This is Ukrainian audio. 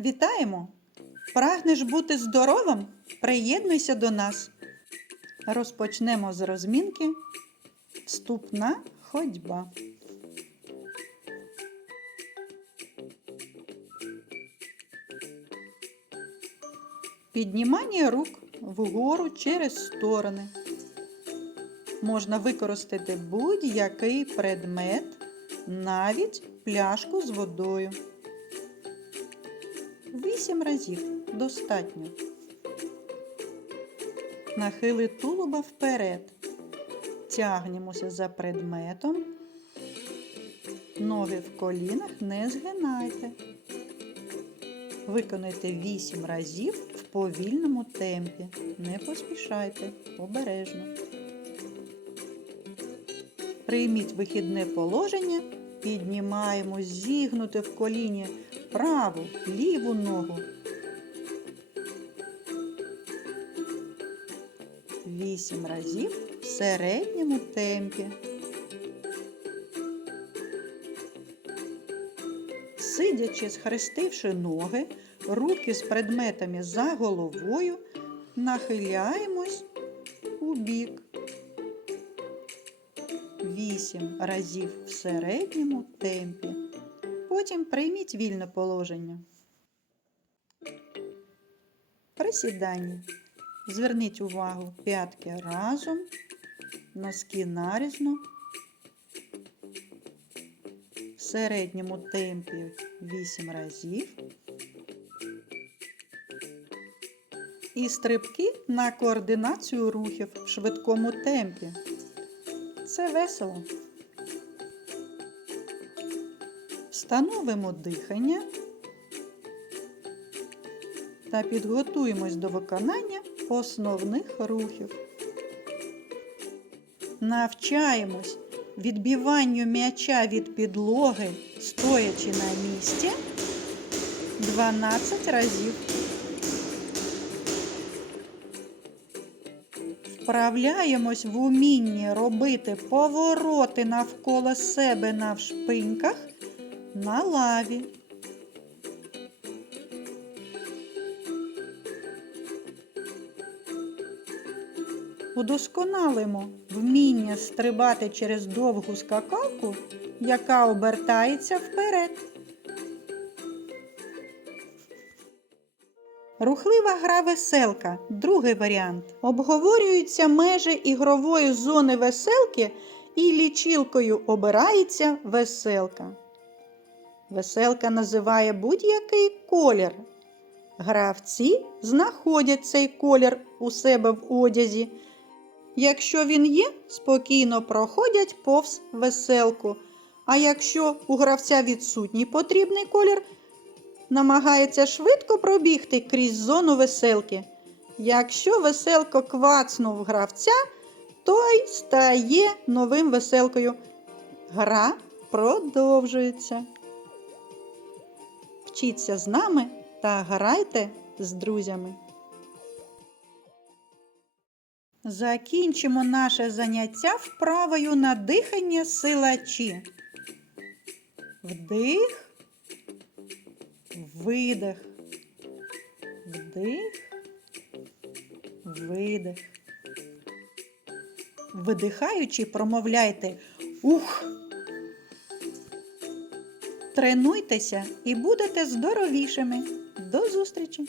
Вітаємо! Прагнеш бути здоровим? Приєднуйся до нас. Розпочнемо з розмінки. Вступна ходьба. Піднімання рук вгору через сторони. Можна використати будь-який предмет, навіть пляшку з водою. Вісім разів достатньо. Нахили тулуба вперед. Тягнемося за предметом. Ноги в колінах не згинайте. Виконайте 8 разів в повільному темпі. Не поспішайте, обережно. Прийміть вихідне положення, піднімаємо зігнути в коліні праву, ліву ногу. Вісім разів в середньому темпі. Сидячи, схрестивши ноги, руки з предметами за головою, нахиляємось у бік. Вісім разів в середньому темпі. Потім прийміть вільне положення. Присідання. Зверніть увагу п'ятки разом, носки нарізно. В середньому темпі 8 разів. І стрибки на координацію рухів в швидкому темпі. Це весело. Встановимо дихання та підготуємось до виконання основних рухів. Навчаємось відбиванню м'яча від підлоги, стоячи на місці 12 разів. Вправляємось в умінні робити повороти навколо себе навшпиньках на лаві. Удосконалимо вміння стрибати через довгу скакалку, яка обертається вперед. Рухлива гра веселка другий варіант. Обговорюються межі ігрової зони веселки і лічилкою обирається веселка. Веселка називає будь-який колір. Гравці знаходять цей колір у себе в одязі. Якщо він є, спокійно проходять повз веселку. А якщо у гравця відсутній потрібний колір, намагається швидко пробігти крізь зону веселки. Якщо веселко квацнув гравця, той стає новим веселкою. Гра продовжується. Вчіться з нами та грайте з друзями. Закінчимо наше заняття вправою на дихання силачі. Вдих, видих, вдих, видих. Видихаючи, промовляйте ух. Тренуйтеся і будете здоровішими. До зустрічі!